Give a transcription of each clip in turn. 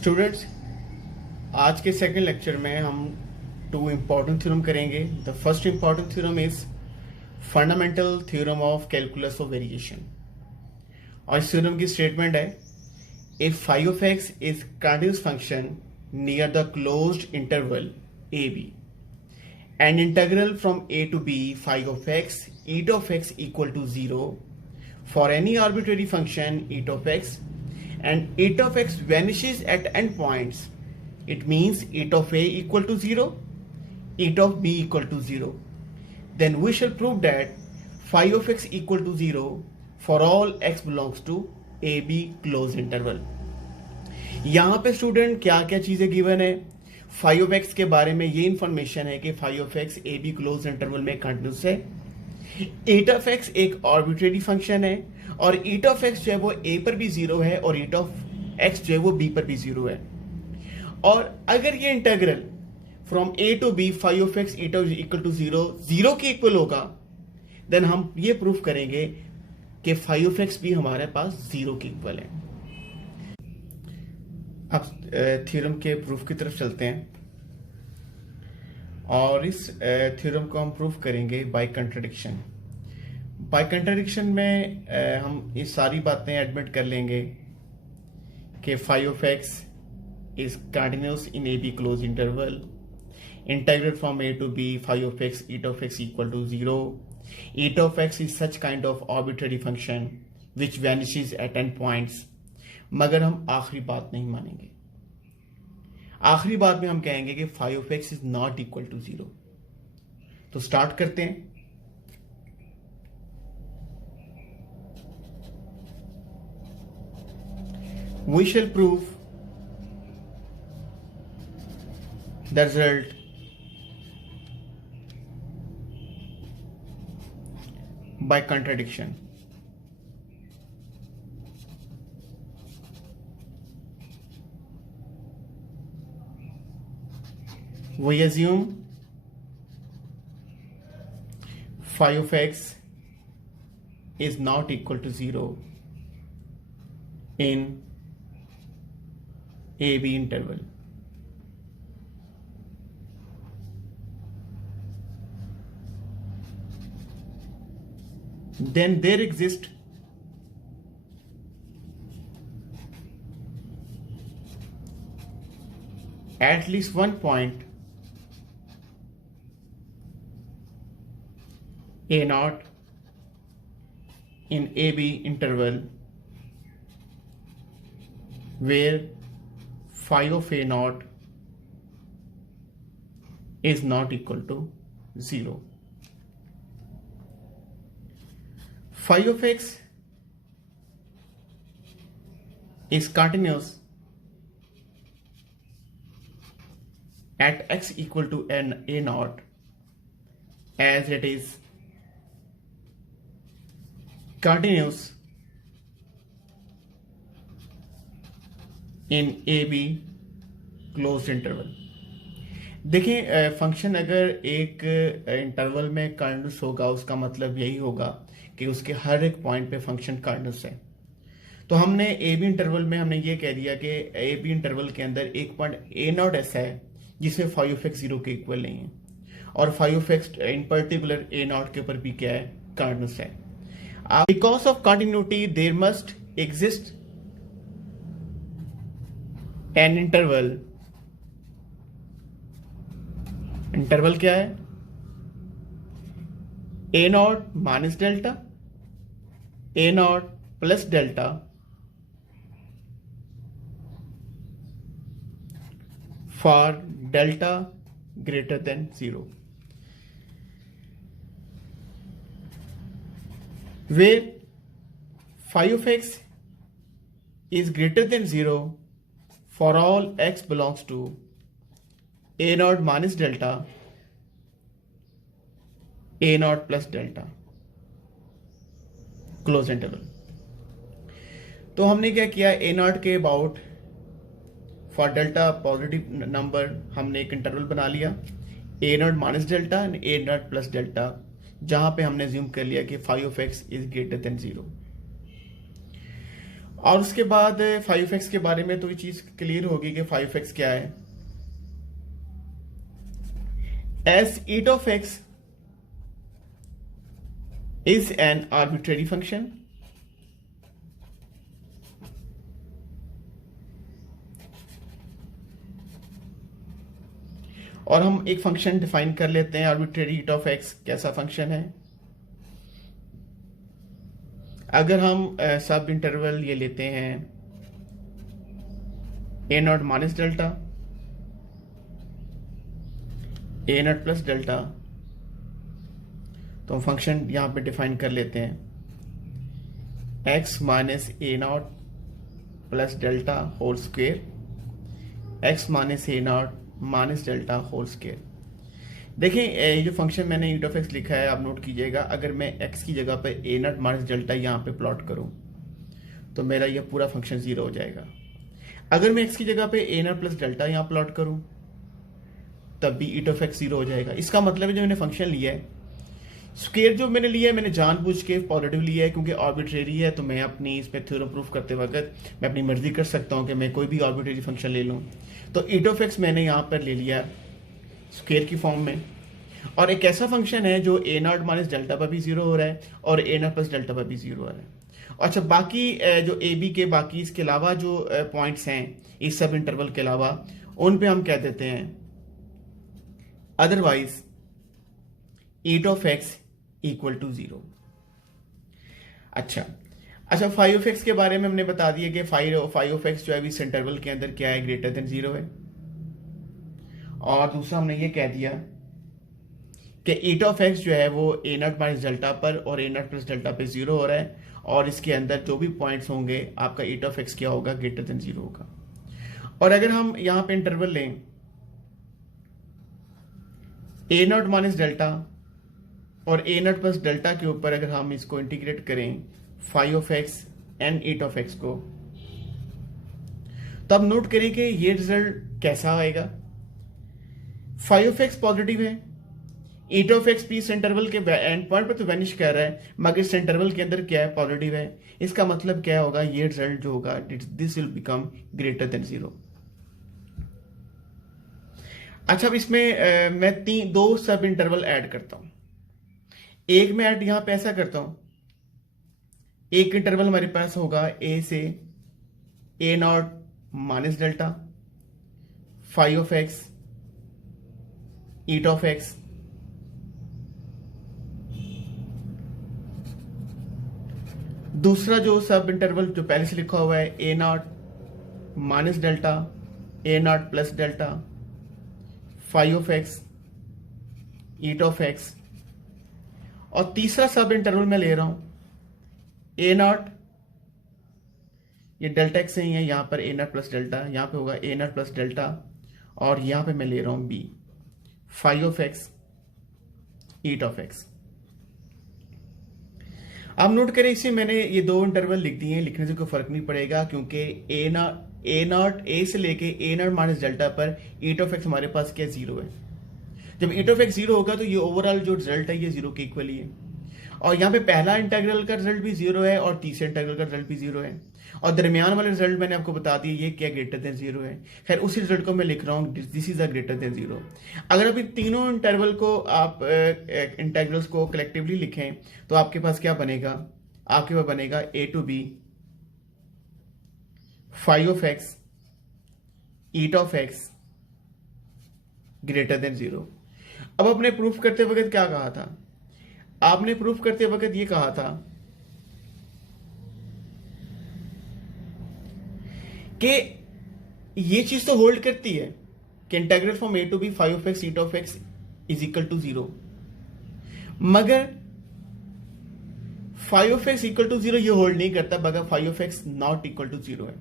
Students, आज के second lecture में हम टू इम्पॉर्टेंट थ्योरम करेंगे। The first important theorem is fundamental theorem of calculus of variation. और इस थ्योरम की स्टेटमेंट है, if phi of x is continuous function near the closed interval A B and integral from a to b phi of x et of x equal to 0 for any arbitrary function et of x and et of x vanishes at endpoints. It means et of a equal to 0, et of b equal to 0. Then we shall prove that phi of x equal to 0 for all x belongs to a b closed interval. यहाँ पे student क्या क्या चीजें given है। Phi of x के बारे में ये इंफॉर्मेशन है कि phi of x A B close interval में कंटिन्यूस है। एट ऑफ एक्स एक आर्बिट्रेरी फंक्शन है और ईट ऑफ एक्स जो है वो ए पर भी जीरो है और ईट ऑफ एक्स जो है वो बी पर भी जीरो है। और अगर ये integral from A to B phi of x eta of equal to zero zero के इक्वल होगा, देन हम ये प्रूफ करेंगे कि फाई ऑफ एक्स भी हमारे पास जीरो के इक्वल है। अब थ्योरम के प्रूफ की तरफ चलते हैं और इस थ्योरम को हम प्रूफ करेंगे बाय कंट्राडिक्शन। बाय कंट्राडिक्शन में हम ये सारी बातें एडमिट कर लेंगे कि phi of x is continuous in A B close interval, integral from A to B phi of x eta of x equal to 0, eta of x is such kind of arbitrary function which vanishes at end points. मगर हम आखिरी बात नहीं मानेंगे। आखिरी बात में हम कहेंगे कि phi of x is not equal to 0। तो स्टार्ट करते हैं। We shall prove the result by contradiction. We assume phi of x is not equal to 0 in AB interval. Then there exists at least one point A naught in AB interval where phi of A naught is not equal to 0. Phi of x is continuous at x equal to A naught as it is continuous in AB closed interval। देखिए, function अगर एक interval में continuous होगा उसका मतलब यही होगा कि उसके हर एक पॉइंट पे फंक्शन कंटिन्यूस है। तो हमने ए बी इंटरवल में हमने ये कह दिया कि ए बी इंटरवल के अंदर एक पॉइंट ए नॉट ऐसा है जिसमें फाई ऑफ एक्स 0 के इक्वल नहीं है और phi of x in particular A naught के ऊपर भी क्या है, कंटिन्यूस है। Because of continuity, there must exist an interval. Interval क्या है? A naught minus delta, A naught plus delta for delta greater than 0. Where phi of x is greater than 0 for all x belongs to a naught minus delta, a naught plus delta close interval। तो हमने क्या किया, a naught के about for delta positive number हमने एक interval बना लिया, a naught minus delta and a naught plus delta, जहां पे हमने ज्यूम कर लिया कि phi of x is greater than 0। और उसके बाद 5x के बारे में तो ये चीज क्लियर होगी कि 5x क्या है। As eta of x is an arbitrary function और हम एक फंक्शन डिफाइन कर लेते हैं आर्बिट्रेरी ईट ऑफ x कैसा फंक्शन है। अगर हम सब इंटरवल ये लेते हैं a naught minus delta, a naught plus delta, तो हम फंक्शन यहां पे डिफाइन कर लेते हैं x minus a naught plus delta whole square, x minus a naught minus delta whole square. देखिए ये जो फंक्शन मैंने ईट ऑफ एक्स लिखा है आप नोट कीजिएगा, अगर मैं एक्स की जगह पे ए नॉट माइनस डेल्टा यहाँ पे प्लॉट करूं तो मेरा ये पूरा फंक्शन जीरो हो जाएगा। अगर मैं एक्स की जगह पे ए नॉट प्लस डेल्टा यहाँ प्लॉट करूं तब भी ईट ऑफ एक्स जीरो हो जाएगा। इसका मतलब है जो मैंने फंक्शन लिया है स्क्वायर जो मैंने लिया है मैंने जानबूझ के पॉजिटिव लिया है क्योंकि आर्बिट्रेरी है, तो मैं अपनी इस पे थ्योरम प्रूफ करते वक्त मैं अपनी मर्जी कर सकता हूं कि मैं कोई भी आर्बिट्रेरी फंक्शन ले लूं। तो ईट ऑफ एक्स मैंने यहाँ पर ले लिया स्क्वायर की फॉर्म में, और एक ऐसा फंक्शन है जो ए नॉट माइनस डेल्टा पर भी जीरो हो रहा है और ए नॉट प्लस डेल्टा पर भी जीरो हो रहा है। अच्छा बाकी जो ए बी के बाकी इसके अलावा जो पॉइंट्स हैं इस सब इंटरवल के अलावा उन पे हम कह देते हैं otherwise eta of x equal to zero. अच्छा 5 ऑफ एक्स के बारे में हमने बता दिया कि 5 ऑफ एक्स जो है इस इंटरवल के अंदर क्या है, ग्रेटर देन जीरो है। और दूसरा हमने ये कह दिया कि ईट ऑफ एक्स जो है वो ए नॉट माइनस डेल्टा पर और ए नॉट प्लस डेल्टा पे जीरो हो रहा है और इसके अंदर जो भी पॉइंट्स होंगे आपका ईट ऑफ एक्स क्या होगा, ग्रेटर देन जीरो होगा। और अगर हम यहां पे इंटरवल लें ए नॉट माइनस डेल्टा और ए नॉट प्लस डेल्टा के ऊपर अगर हम इसको इंटीग्रेट करें 5 of x and eat of x को, तो अब नोट करें कि ये रिजल्ट कैसा आएगा। 5 ऑफ एक्स पॉजिटिव है, ईट ऑफ एक्स पीस इंटरवल के एंड पॉइंट पर तो वैनिश कर रहा है मगर इस इंटरवल के अंदर क्या है, पॉजिटिव है। इसका मतलब क्या होगा, ये रिजल्ट जो होगा this will become greater than zero. अच्छा अब इसमें मैं दो सब इंटरवल ऐड करता हूं। एक मैं ऐड यहां पे ऐसा करता हूं, एक इंटरवल हमारे पास होगा ए से a naught minus delta, 5 of x eta of x. दूसरा जो सब इंटरवल जो पहले से लिखा हुआ है a naught minus delta, a naught plus delta, 5 of x eta of x. और तीसरा सब इंटरवल मैं ले रहा हूं ए नॉट, ये डेल्टा एक्स ही है, यहां पर ए नॉट प्लस डेल्टा, यहां पे होगा ए नॉट प्लस डेल्टा, और यहां पे मैं ले रहा हूं B 5 of x eta of x. आप नोट करें इसे मैंने ये दो इंटरवल लिख दिए हैं, लिखने से कोई फर्क नहीं पड़ेगा क्योंकि ए नॉट ए से लेके ए नॉट माइनस डेल्टा पर ईट ऑफ एक्स हमारे पास क्या जीरो है। जब ईट ऑफ एक्स जीरो होगा तो ये ओवरऑल जो रिजल्ट है ये जीरो के इक्वल ही है। और यहाँ पे पहला इंटीग्रल का रिजल्ट भी जीरो है और तीसरे इंटीग्रल का रिजल्ट भी जीरो है, और दरमियान वाले रिजल्ट मैंने आपको बता दिया ये क्या ग्रेटर देन जीरो है। खैर उसी रिजल्ट को मैं लिख रहा हूँ this is a greater than zero. अगर आप इन तीनों इंटरवल को आप इंटीग्रल्स को कलेक्टिवली लिखें तो आपके पास क्या बनेगा, आपके पास बनेगा a to B 5 of x eta of x greater than zero. अब आपने प्रूफ करते वक्त क्या कहा था, आपने प्रूफ करते वक्त ये कहा था कि ये चीज तो होल्ड करती है कि integral from A to B 5 of x eta of x is equal to zero, मगर 5 of x equal to zero ये होल्ड नहीं करता मगर 5 of x not equal to zero है।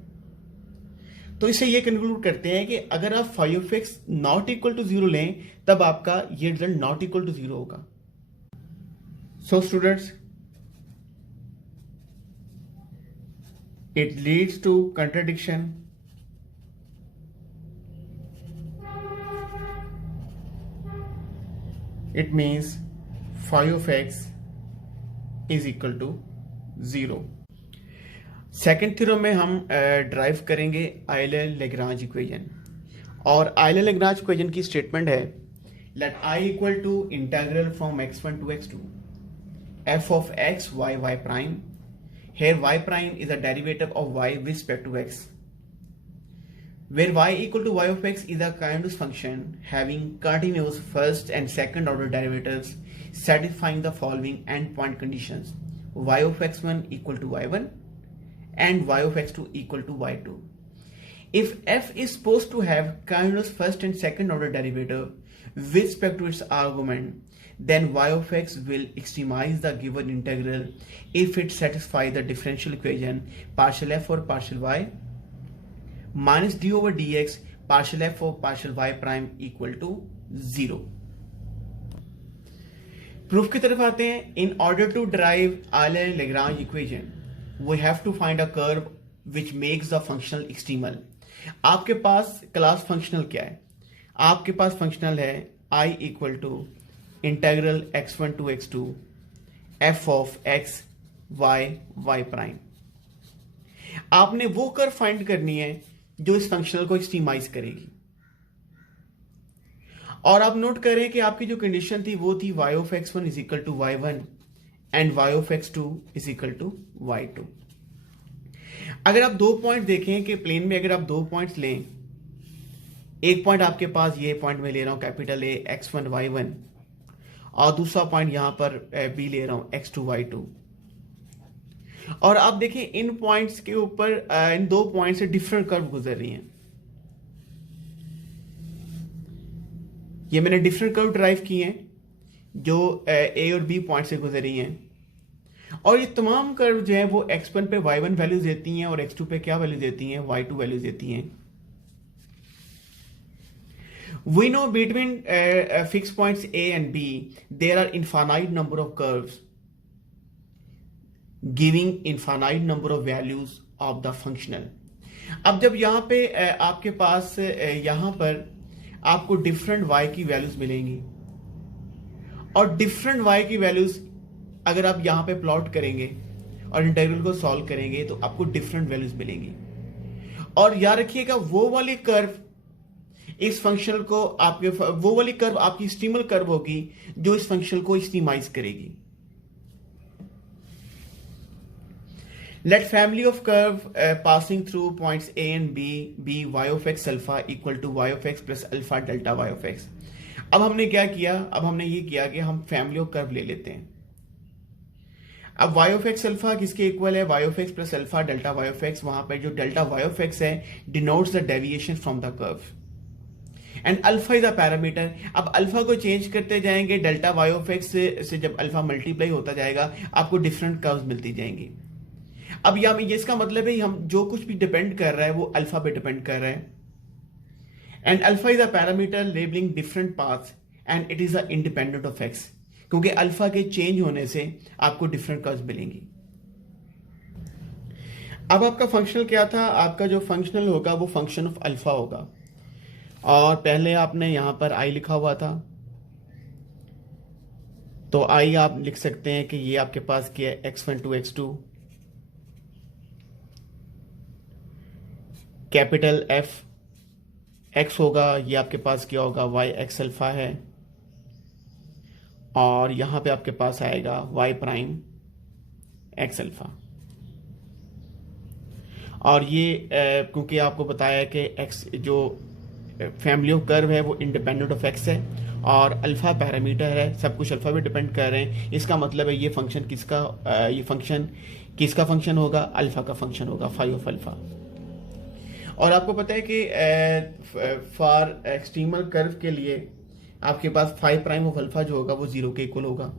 तो इसे ये कंक्लूड करते हैं कि अगर आप 5 of x not equal to zero लें तब आपका ये result not equal to zero होगा। So students, it leads to contradiction. It means 5 of x is equal to 0. Second theorem में हम ड्राइव करेंगे आयलर लेग्रांज इक्वेशन। और आयलर लेग्रांज इक्वेशन की स्टेटमेंट है let I equal to integral from x1 to x2 f of x y prime, here y prime is a derivative of y with respect to x, where y equal to y of x is a continuous function having continuous first and second order derivatives satisfying the following endpoint conditions: y of x1 equal to y1 and y of x2 equal to y2. If f is supposed to have continuous first and second order derivative with respect to its argument, then y of x will extremize the given integral if it satisfies the differential equation partial f or partial y minus d over dx partial f or partial y prime equal to 0. Proof की तरफ आते हैं। In order to derive Euler Lagrange equation we have to find a curve which makes the functional extremal. आपके पास class functional क्या है? आपके पास फंक्शनल है i equal to integral x1 to x2 f of x y prime. आपने वो curve find करनी है जो इस फंक्शनल को एक्सट्रीमाइज करेगी। और आप नोट करें कि आपकी जो कंडीशन थी वो थी y of x1 is equal to y1 and y of x2 is equal to y2। अगर आप दो पॉइंट देखें कि प्लेन में अगर आप दो पॉइंट्स लें, एक पॉइंट आपके पास ये पॉइंट में ले रहा हूं कैपिटल A x1 y1 और दूसरा पॉइंट यहां पर B ले रहा हूं x2 y2। और आप देखें इन पॉइंट्स के ऊपर इन दो पॉइंट से डिफरेंट कर्व गुजर रही हैं। ये मैंने डिफरेंट कर्व ड्राइव किए हैं जो A और B पॉइंट से गुजर रही हैं। और ये तमाम कर्व जो है वो x1 पे y1 वैल्यूज देती हैं और x2 पे क्या वैल्यू देती हैं? y2 वैल्यूज देती हैं। We know between fixed points A and B there are infinite number of curves giving infinite number of values of the functional। अब जब यहाँ पे आपके पास यहाँ पर आपको डिफरेंट y की वैल्यूज मिलेंगी और डिफरेंट y की वैल्यूज अगर आप यहाँ पे प्लॉट करेंगे और इंटीग्रल को सॉल्व करेंगे तो आपको डिफरेंट वैल्यूज मिलेंगी। और याद रखिएगा वो वाली कर्व इस फंक्शन को आपके वो वाली कर्व आपकी एक्सट्रीमल कर्व होगी जो इस फंक्शन को एक्सट्रीमाइज करेगी। Let family of curve passing through points A and B be y of x alpha equal to y of x plus alpha delta y of x। अब हमने क्या किया? अब हमने ये किया कि हम फैमिली ऑफ कर्व ले लेते हैं। अब y of x अल्फा किसके इक्वल है? y of x plus alpha delta y of x। वहां पर जो डेल्टा y of x है denotes the deviation from the curve and alpha is a parameter. अब अल्फा को चेंज करते जाएंगे डेल्टा y of x से जब अल्फा मल्टीप्लाई होता जाएगा आपको डिफरेंट कर्व्स मिलती जाएंगी। अब यह इसका मतलब है हम जो कुछ भी डिपेंड कर रहा है वो अल्फा पे डिपेंड कर रहा है। And alpha is a parameter labelling different paths and it is a independent of x, क्योंकि अल्फा के चेंज होने से आपको डिफरेंट कर्व्स मिलेंगी। अब आपका फंक्शनल क्या था? आपका जो फंक्शनल होगा वो फंक्शन ऑफ अल्फा होगा। और पहले आपने यहां पर आई लिखा हुआ था तो आई आप लिख सकते हैं कि ये आपके पास क्या है? x1 to x2 capital F x होगा, ये आपके पास क्या होगा? y x अल्फा है। और यहां पे आपके पास आएगा y प्राइम x अल्फा। और ये क्योंकि आपको बताया कि x जो फैमिली ऑफ कर्व है वो इंडिपेंडेंट ऑफ x है और अल्फा पैरामीटर है, सब कुछ अल्फा पे डिपेंड कर रहे हैं। इसका मतलब है ये फंक्शन किसका फंक्शन होगा? अल्फा का फंक्शन होगा, फाई ऑफ अल्फा। और आपको पता है कि फॉर एक्सट्रीमल कर्व के लिए आपके पास फाइव प्राइम ऑफ अल्फा जो होगा वो 0 के इक्वल होगा।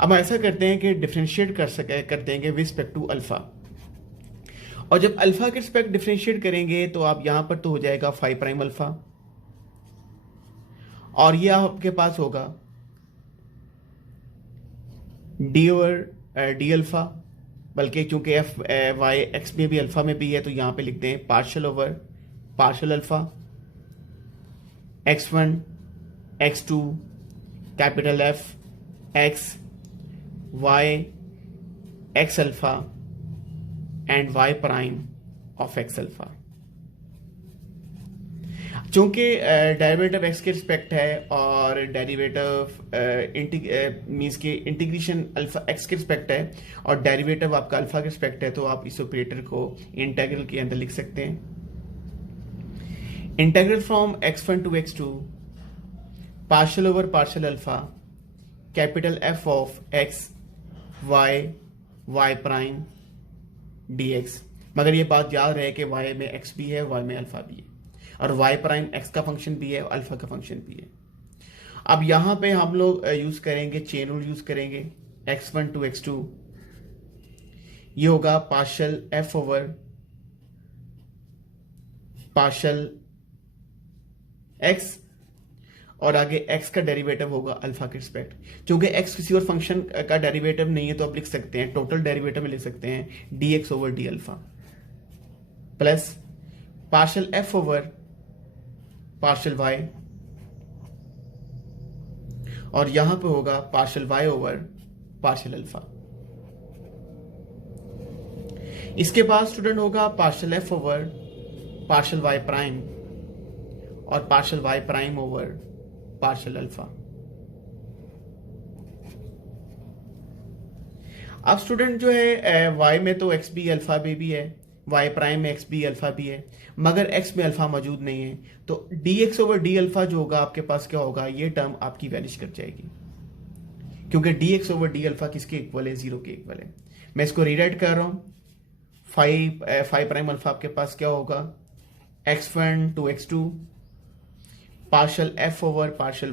अब ऐसा करते हैं कि डिफरेंशिएट कर देंगे विद रिस्पेक्ट टू अल्फा। और जब अल्फा के रिस्पेक्ट डिफरेंशिएट करेंगे तो आप यहां पर तो हो जाएगा फाइव प्राइम अल्फा और ये आपके पास होगा डी ओवर डी अल्फा, बल्कि चूंकि एफ वाई एक्स में भी अल्फा में भी है तो यहां पे लिखते हैं partial over partial alpha x1 x2 capital F x y x alpha and y prime of x alpha. चूंकि डेरिवेटिव एक्स के रिस्पेक्ट है और डेरिवेटिव मीन्स के इंटीग्रेशन अल्फा एक्स के रिस्पेक्ट है और डेरिवेटिव आपका अल्फा के रिस्पेक्ट है, तो आप इस ऑपरेटर को इंटीग्रल के अंदर लिख सकते हैं। Integral from x1 to x2 partial over partial alpha capital F of x y y prime dx। मगर ये बात याद रहे कि y में x भी है, y में अल्फा भी है, और y प्राइम x का फंक्शन भी है और अल्फा का फंक्शन भी है। अब यहां पे हम लोग यूज करेंगे चेन रूल यूज करेंगे। x1 टू x2 ये होगा partial f over partial x और आगे x का डेरिवेटिव होगा अल्फा के रिस्पेक्ट। क्योंकि x किसी और फंक्शन का डेरिवेटिव नहीं है तो आप लिख सकते हैं टोटल डेरिवेटिव में लिख सकते हैं dx over d alpha plus partial f over partial y और यहां पे होगा partial y over partial alpha. इसके बाद स्टूडेंट होगा partial f over partial y prime और partial y prime over partial alpha. अब स्टूडेंट जो है y में तो x भी अल्फा भी है, y प्राइम में x भी अल्फा भी है, मगर x में अल्फा मौजूद नहीं है, तो dx ओवर डी अल्फा जो होगा आपके पास क्या होगा, ये टर्म आपकी वैनिश कर जाएगी क्योंकि dx ओवर डी अल्फा किसके इक्वल है, 0 के इक्वल है। मैं इसको रीराइट कर रहा हूं, फाइव प्राइम अल्फा आपके पास क्या होगा, x1 to x2 partial f over partial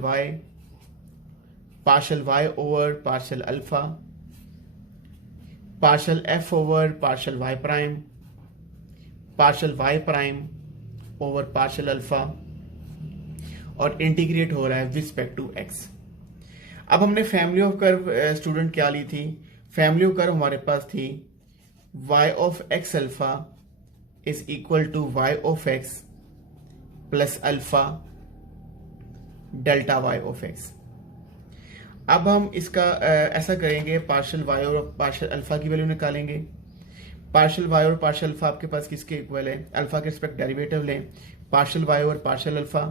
y over partial alpha partial f over partial y prime partial y prime over partial alpha और इंटीग्रेट हो रहा है विद रिस्पेक्ट टू x। अब हमने family of curve student क्या ली थी, family of curve हमारे पास थी y of x alpha is equal to y of x plus alpha delta y of x। अब हम इसका ऐसा करेंगे, पार्शियल y और पार्शियल अल्फा की वैल्यू निकालेंगे। पार्शियल y और पार्शियल अल्फा आपके पास किसके इक्वल है, अल्फा के रिस्पेक्ट डेरिवेटिव लें, पार्शियल y और पार्शियल अल्फा,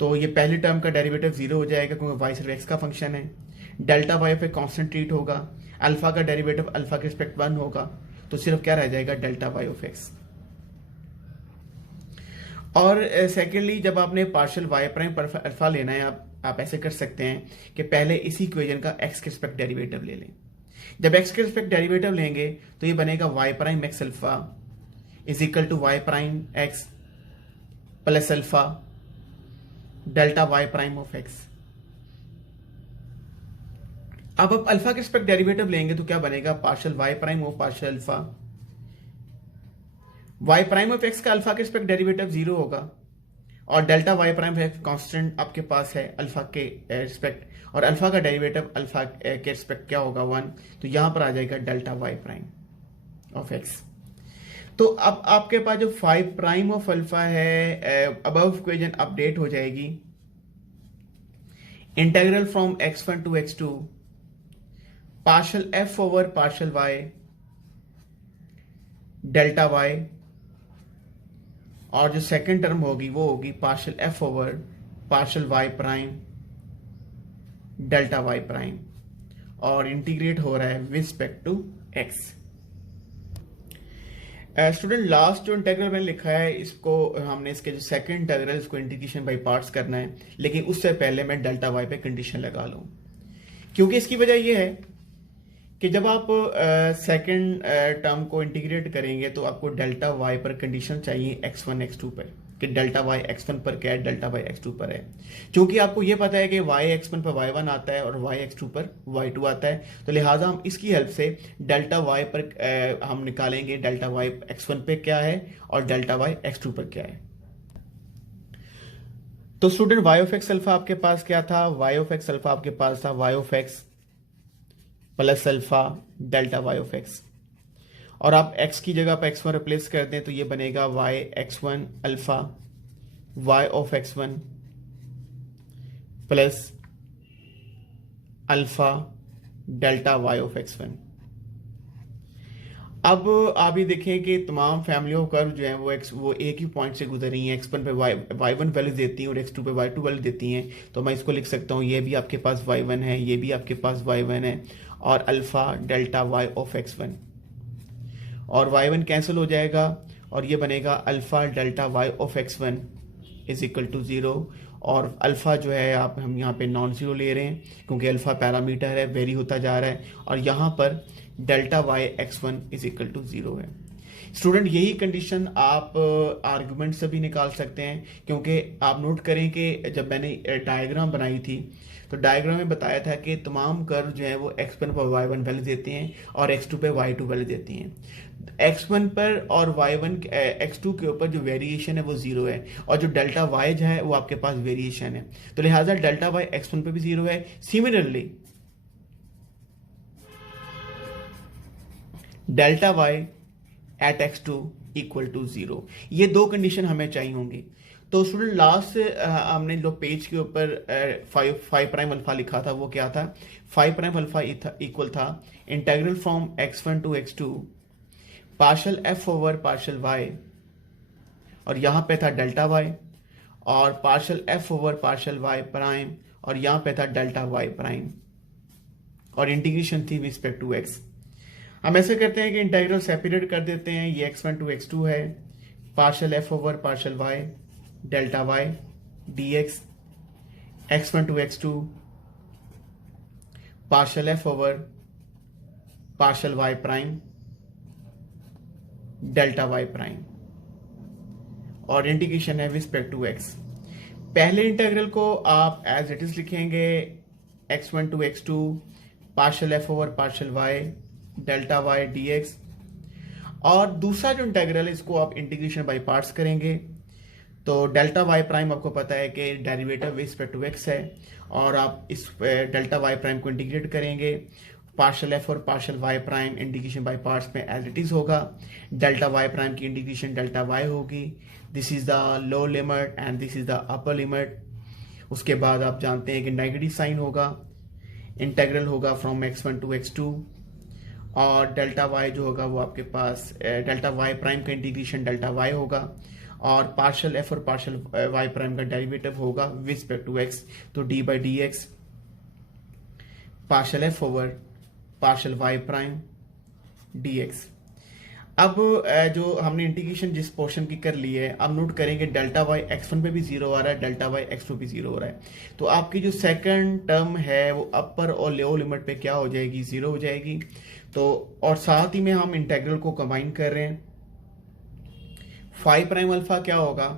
तो ये पहली टर्म का डेरिवेटिव 0 हो जाएगा क्योंकि y सिर्फ x का फंक्शन है। डेल्टा y पे कांस्टेंट ट्रीट होगा, अल्फा का डेरिवेटिव अल्फा के रिस्पेक्ट 1 होगा, तो सिर्फ क्या रह जाएगा, डेल्टा y ऑफ x। और सेकेंडली जब आपने पार्शियल y प्राइम पर अल्फा लेना है, आप ऐसे कर सकते हैं कि पहले इसी इक्वेशन का x के रिस्पेक्ट डेरिवेटिव ले लें। जब x के रिस्पेक्ट डेरिवेटिव लेंगे तो ये बनेगा y prime x alpha is equal to y prime x plus alpha delta y prime of x। अब आप अल्फा के रिस्पेक्ट डेरिवेटिव लेंगे तो क्या बनेगा, partial y prime of partial alpha, y prime of x का अल्फा के respect derivative 0 होगा और डेल्टा y प्राइम है कांस्टेंट आपके पास है अल्फा के रिस्पेक्ट, और अल्फा का डेरिवेटिव अल्फा के रिस्पेक्ट क्या होगा, 1, तो यहां पर आ जाएगा delta y prime of x। तो अब आपके पास जो 5 प्राइम ऑफ अल्फा है, अबव इक्वेशन अपडेट हो जाएगी। Integral from x1 to x2 partial f over partial y delta y और जो सेकंड टर्म होगी वो होगी partial f over partial y prime delta y prime और इंटीग्रेट हो रहा है with respect to x। Student last जो इंटीग्रल मैंने लिखा है इसको हमने इसके जो सेकंड इंटीग्रल इसको इंटीग्रेशन बाय पार्ट्स करना है, लेकिन उससे पहले मैं डेल्टा y पे कंडीशन लगा लूं, क्योंकि इसकी वजह यह है कि जब आप सेकंड टर्म को इंटीग्रेट करेंगे तो आपको डेल्टा y पर कंडीशन चाहिए x1 x2 पर कि डेल्टा y x1 पर क्या है, डेल्टा y x2 पर है। क्योंकि आपको यह पता है कि y x1 पर y1 आता है और y x2 पर y2 आता है, तो लिहाजा हम इसकी हेल्प से डेल्टा y पर हम निकालेंगे डेल्टा y x1 पे क्या है और डेल्टा y x2 पर क्या है। तो student y of x alpha आपके पास क्या था, y ऑफ x अल्फा आपके पास था y of x plus alpha delta y of x, और आप x की जगह पर x1 रिप्लेस कर दें तो ये बनेगा y x1 alpha y of x1 plus alpha delta y of x1। अब आप ये देखें कि तमाम फैमिलियों कर्व जो है वो एक ही पॉइंट से गुजर रही हैं। x1 पे y1 वैल्यू देती हैं और x2 पे y2 वैल्यू देती हैं। तो मैं इसको लिख सकता हूँ, ये भी आपके पास y1 है, ये भी आपके पास y1 है, और alpha delta y of x1, और y1 कैंसिल हो जाएगा और ये बनेगा alpha delta y of x1 is equal to 0। और अल्फा जो है आप हम यहाँ पे नॉन जीरो ले रहे हैं क्योंकि अल्फा पैरामीटर है, वेरी होता जा रहा है, और यहाँ पर delta y x1 is equal to 0 है। स्टूडेंट यही कंडीशन आप आर्गुमेंट से भी निकाल सकते हैं, क्योंकि आप नोट करें कि जब मैंने डायग्राम बनाई थी तो डायग्राम में बताया था कि तमाम कर्व जो है वो x1 पर y1 वैल्यू देते हैं और x2 पे y2 वैल्यू देती हैं। x1 पर और y1 x2 के ऊपर जो वेरिएशन है वो 0 है, और जो डेल्टा y जो है वो आपके पास वेरिएशन है, तो लिहाजा डेल्टा y x1 पे भी 0 है। Similarly delta y at x2 equal to 0, ये दो कंडीशन हमें चाहिए होंगी। तो स्टूडेंट लास्ट हमने जो पेज के ऊपर 5 प्राइम अल्फा लिखा था वो क्या था, 5 प्राइम अल्फा इक्वल था integral from x1 to x2 partial f over partial y, और यहां पे था डेल्टा y, और partial f over partial y prime, और यहां पे था डेल्टा y प्राइम, और इंटीग्रेशन थी रिस्पेक्ट टू x। हम ऐसे करते हैं कि इंटीग्रल सेपरेट कर देते हैं, ये x1 टू x2 है, partial f over partial y delta y dx, x1 to x2 partial f over partial y prime delta y prime, और इंटीग्रेशन है रिस्पेक्ट टू x। पहले इंटीग्रल को आप एज इट इज लिखेंगे, x1 to x2 partial f over partial y delta y dx, और दूसरा जो integral है इसको आप इंटीग्रेशन बाय पार्ट्स करेंगे। तो डेल्टा y प्राइम आपको पता है कि डेरिवेटिव रिस्पेक्ट टू x है, और आप इस डेल्टा y प्राइम को इंटीग्रेट करेंगे, पार्शल f और partial y prime integration by parts में एज इट इज होगा। डेल्टा y प्राइम की इंटीग्रेशन डेल्टा y होगी, this is the lower limit and this is the upper limit. उसके बाद आप जानते हैं कि नेगेटिव साइन होगा, इंटीग्रल होगा फ्रॉम x1 टू x2, और डेल्टा y जो होगा वो आपके पास डेल्टा y प्राइम का इंटीग्रेशन डेल्टा y होगा, और पार्शल f और पार्शल y प्राइम का डेरिवेटिव होगा विद रिस्पेक्ट टू x, तो d by D x partial f over partial y prime dx। अब जो हमने इंटीग्रेशन जिस पोर्शन की कर ली है, अब नोट करेंगे डेल्टा y x1 पे भी 0 आ रहा है, डेल्टा y x2 पे 0 हो रहा है, तो आपकी जो सेकंड टर्म है वो अपर और लोअर लिमिट पे क्या हो जाएगी, 0 हो जाएगी। तो और साथ ही में हम इंटीग्रल को कंबाइन कर रहे हैं, 5 प्राइम अल्फा क्या होगा,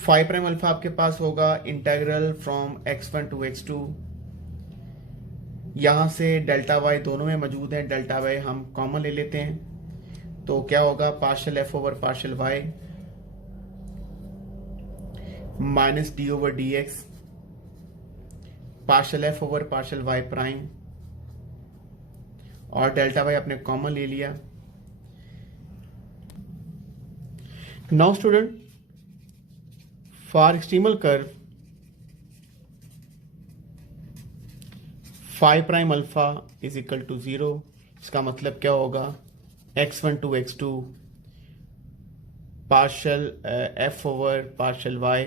5 प्राइम अल्फा आपके पास होगा integral from x1 to x2, यहां से डेल्टा y दोनों में मौजूद है, डेल्टा y हम कॉमन ले लेते हैं, तो क्या होगा partial f over partial y minus D over D x, partial f over partial y prime, और डेल्टा y आपने कॉमन ले लिया। Now student for extremal curve 5 prime alpha is equal to 0, इसका मतलब क्या होगा, x1 to x2 partial f over partial y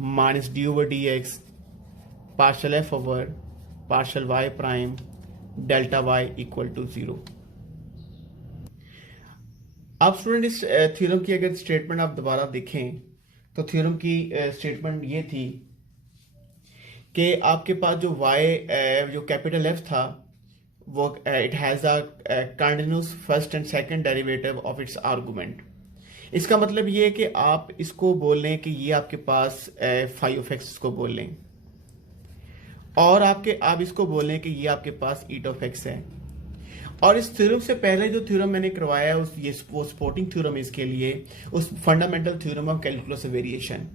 minus D over D x partial f over partial y prime delta y equal to 0। अब student इस theorem की अगर statement आप दोबारा देखें तो थ्योरम की स्टेटमेंट ये थी कि आपके पास जो y जो कैपिटल F था वो it has a continuous first and second derivative of its argument. इसका मतलब ये है कि आप इसको बोल लें कि ये आपके पास फाई ऑफ एक्स को बोल लें, और आप इसको बोल लें कि ये आपके पास ईट ऑफ एक्स है। और इस थ्योरम से पहले जो थ्योरम मैंने करवाया है वो सपोर्टिंग थ्योरम इसके लिए, उस fundamental theorem of calculus variation,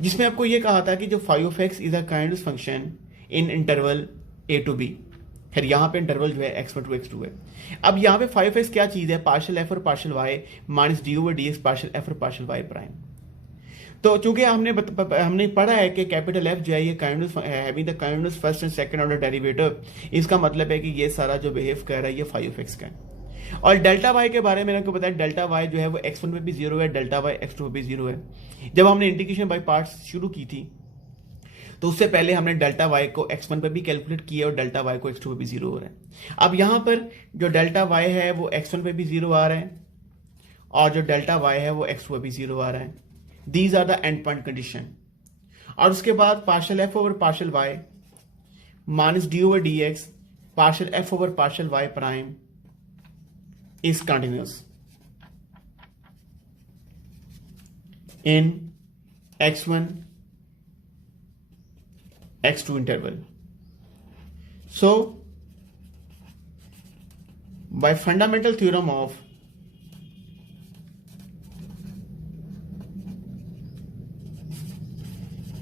जिसमें आपको ये कहा था कि जो phi of x is a kind of function in interval a to b, फिर यहाँ पे इंटरवल जो है x1 टू x2 है। अब यहाँ पे फाई ऑफ एक्स क्या चीज है, पार्शल f और partial y minus D over D x partial f और पार्शल y प्राइम। तो चूंकि हमने पढ़ा है कि कैपिटल एफ जो है ये having the kindness first and second order derivative, इसका मतलब है कि ये सारा जो बिहेव कर रहा है ये फाई ऑफ एक्स का है। और डेल्टा वाई के बारे में आपको बताया, डेल्टा वाई जो है वो x1 पे भी 0 है, डेल्टा वाई x2 पे भी 0 है। जब हमने इंटीग्रेशन बाय पार्ट्स शुरू की थी तो उससे पहले हमने डेल्टा वाई को x1 पे भी कैलकुलेट किया और डेल्टा वाई को x2 पे भी 0 हो रहा है। अब यहां पर जो डेल्टा वाई है वो x1 पे भी 0 आ रहा है और जो डेल्टा वाई है वो x2 पे भी 0 आ रहा है। These are the end point condition. और उसके बाद partial F over partial y minus D over D x partial F over partial Y prime is continuous in x1 x2 interval. So by fundamental theorem of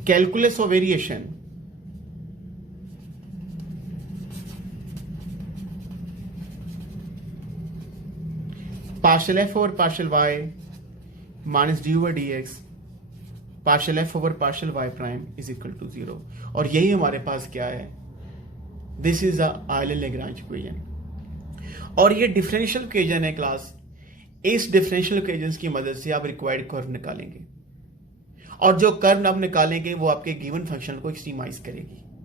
calculus of variation, partial f over partial y minus d over dx partial F over partial Y prime is equal to 0। और यही हमारे पास क्या है, this is the Euler Lagrange equation. और ये differential equation है class. इस डिफरेंशियल इक्वेशन की मदद से आप रिक्वायर्ड कर्व निकालेंगे और जो कर्व आप निकालेंगे वो आपके गिवन फंक्शन को एक्सट्रीमाइज करेगी।